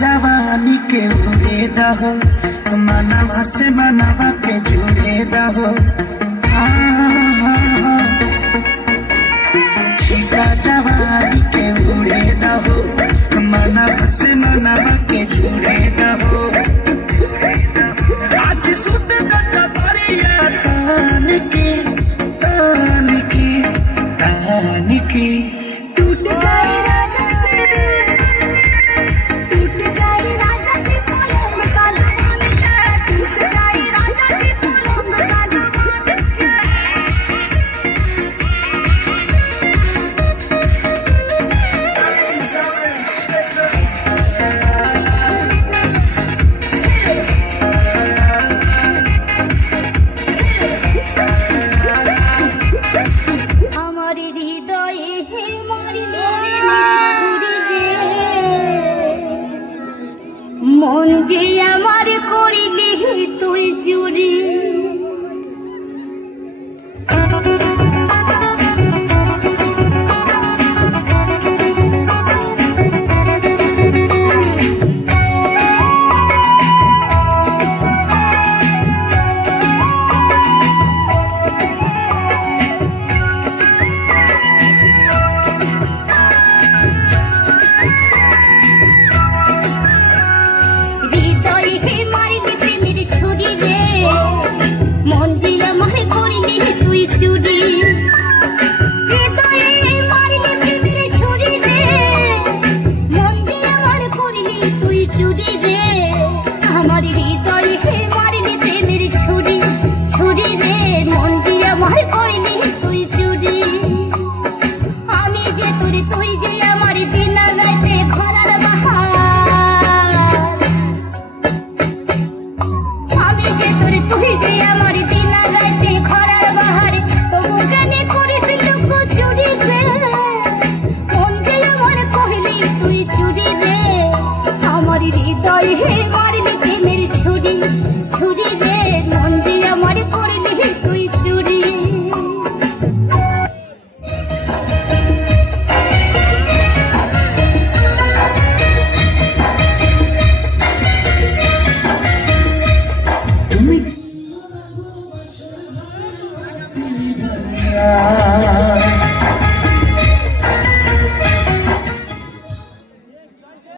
जवानी के उड़े दहो, मनवा से मनवा के जुड़े दहो। छिका जवानी के उड़े दहो, मनवा से मनवा के जुड़े दहो। आज सुत दरिया तान की तान की तान की टूट जाए राजा जी, टूट जाए राजा जी पलंग सागवान के, टूट जाए राजा जी पलंग सागवान के। আমার হৃদয়ে হে মরিলে ছুরি রে, মন যে আমার করিলে তুই চুরি।